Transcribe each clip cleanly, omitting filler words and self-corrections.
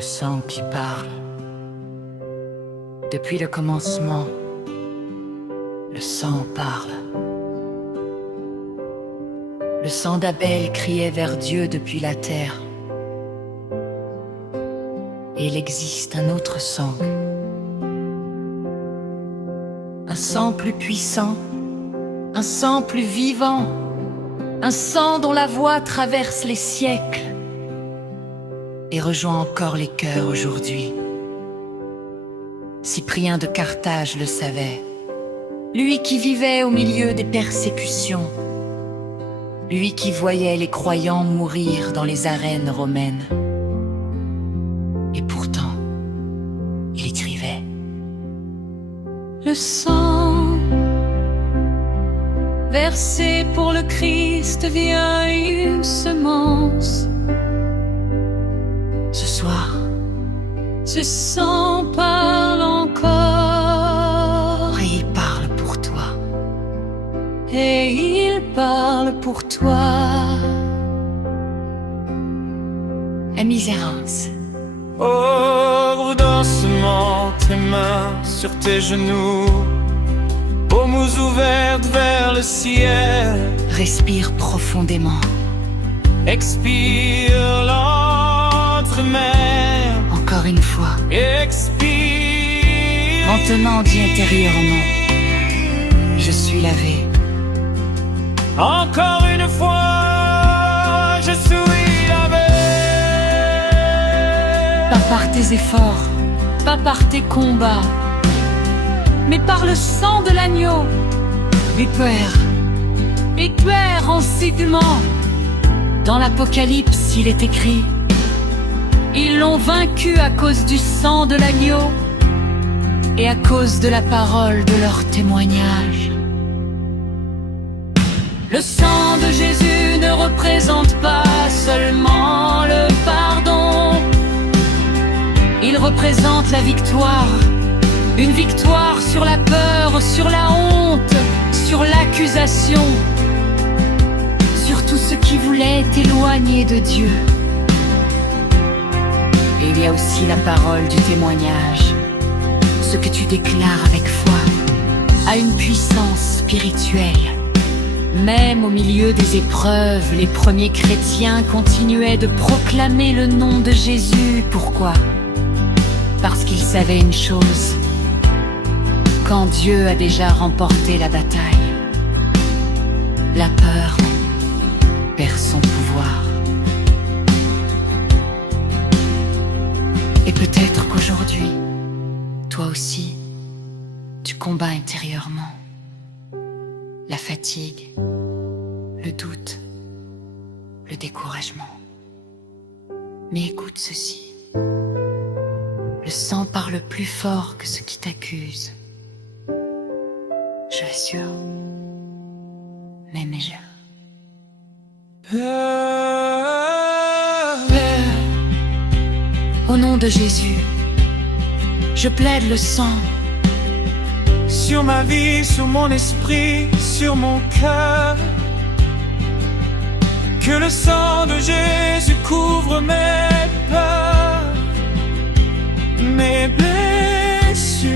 Le sang qui parle. Depuis le commencement, le sang parle. Le sang d'Abel criait vers Dieu depuis la terre. Et il existe un autre sang. Un sang plus puissant, un sang plus vivant, un sang dont la voix traverse les siècles et rejoint encore les cœurs aujourd'hui. Cyprien de Carthage le savait, lui qui vivait au milieu des persécutions, lui qui voyait les croyants mourir dans les arènes romaines. Et pourtant, il écrivait: le sang versé pour le Christ vient une semence. Ce soir, ce sang parle encore. Et il parle pour toi. Et il parle pour toi. La misérance. Ouvre doucement tes mains sur tes genoux, paumes ouvertes vers le ciel. Respire profondément. Expire l'entremer. Encore une fois. Expire. Maintenant, dis intérieurement: je suis lavé. Encore une fois, je suis lavé. Pas par tes efforts, pas par tes combats, mais par le sang de l'agneau. Et Père enseignement. Dans l'Apocalypse, il est écrit: ils l'ont vaincu à cause du sang de l'agneau et à cause de la parole de leur témoignage. Le sang de Jésus ne représente pas seulement le pardon. Il représente la victoire. Une victoire sur la peur, sur la honte, sur l'accusation, sur tout ce qui voulait t'éloigner de Dieu. Et il y a aussi la parole du témoignage. Ce que tu déclares avec foi a une puissance spirituelle. Même au milieu des épreuves, les premiers chrétiens continuaient de proclamer le nom de Jésus. Pourquoi? Parce qu'ils savaient une chose: quand Dieu a déjà remporté la bataille, la peur perd son pouvoir. Et peut-être qu'aujourd'hui, toi aussi, tu combats intérieurement la fatigue, le doute, le découragement. Mais écoute ceci: le sang parle plus fort que ce qui t'accuse. Je l'assure, même mes jeux. Père, au nom de Jésus, je plaide le sang sur ma vie, sur mon esprit, sur mon cœur. Que le sang de Jésus couvre mes peurs, mes blessures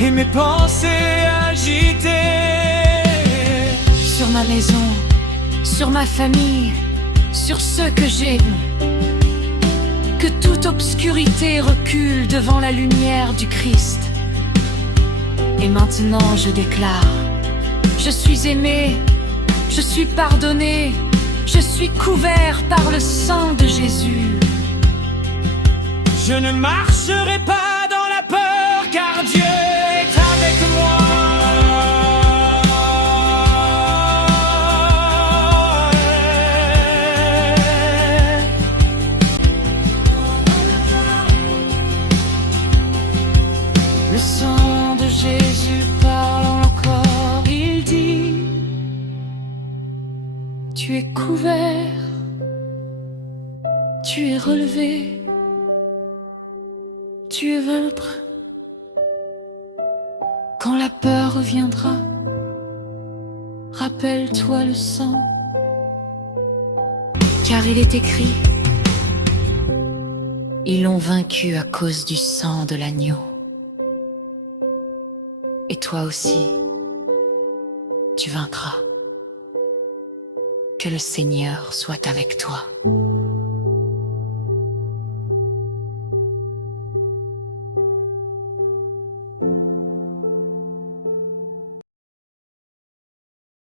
et mes pensées agitées. sur ma maison, sur ma famille, sur ceux que j'aime. Que toute obscurité recule devant la lumière du Christ. Et maintenant je déclare: je suis aimé, je suis pardonné, je suis couvert par le sang de Jésus. Je ne marcherai pas dans la peur, car Dieu est avec moi. Le sang de Jésus parle encore, il dit: tu es couvert, tu es relevé, tu es vaincre. Quand la peur reviendra, rappelle-toi le sang, car il est écrit: Ils l'ont vaincu à cause du sang de l'agneau. Et toi aussi, tu vaincras. Que le Seigneur soit avec toi.